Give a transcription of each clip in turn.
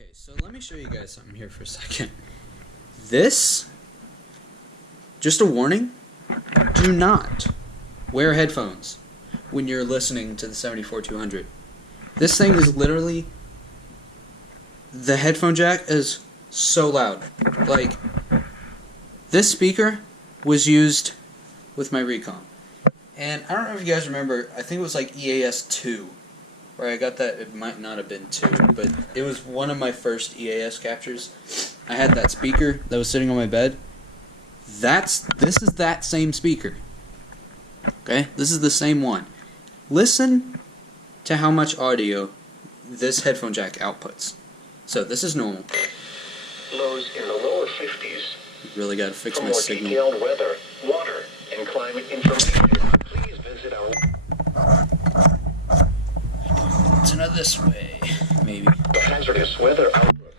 Okay, so let me show you guys something here for a second. This, just a warning, do not wear headphones when you're listening to the 74-200. This thing is literally, the headphone jack is so loud. Like, this speaker was used with my Recon. And I don't know if you guys remember, I think it was like EAS 2. Where I got that, it might not have been 2, but it was one of my first EAS captures. I had that speaker that was sitting on my bed. This is that same speaker. Okay? This is the same one. Listen to how much audio this headphone jack outputs. So this is normal. Lows in the lower 50s. Really got to fix For my more signal. detailed weather, water, and climate information, please visit our... It's another this way, maybe. The hazardous weather outlook.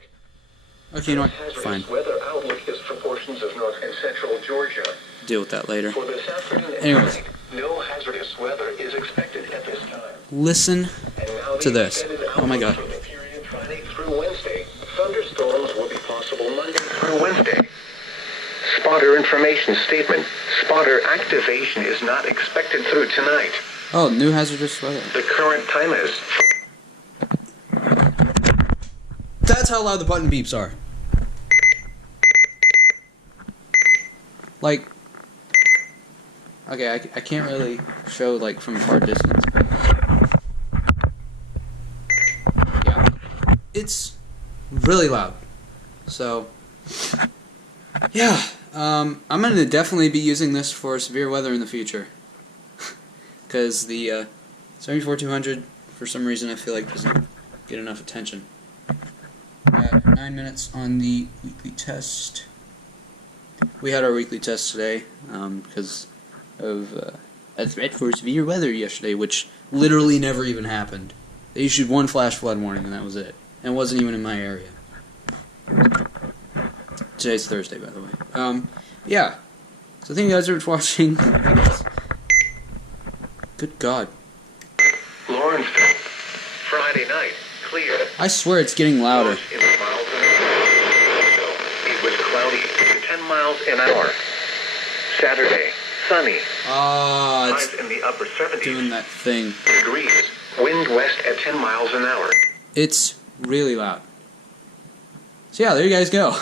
Okay, you know what? Hazardous Fine. weather outlook is for portions of north and central Georgia. Deal with that later. For this afternoon and Anyways. night, no hazardous weather is expected at this time. Listen And now to the this. extended Oh my outlook god. for the period Friday through Wednesday. Thunderstorms will be possible Monday through Wednesday. Spotter information statement. Spotter activation is not expected through tonight. Oh, new hazardous weather. The current time is... That's how loud the button beeps are. Like, okay, I can't really show like from a far distance, but yeah, it's really loud. So yeah, I'm gonna definitely be using this for severe weather in the future, because the 74-200 for some reason I feel like doesn't get enough attention. 9 minutes on the weekly test. We had our weekly test today because of a threat for severe weather yesterday, which literally never even happened. They issued one flash flood warning and that was it. And it wasn't even in my area. Today's Thursday, by the way. Yeah. So thank you guys for watching. I guess. Good God. Lawrenceville. Friday night. Clear. I swear it's getting louder. In the miles an hour. It was cloudy to 10 miles an hour. Saturday. Sunny. It's Highs in the upper 70s. doing that thing. Degrees. Wind west at 10 miles an hour. It's really loud. So yeah, there you guys go.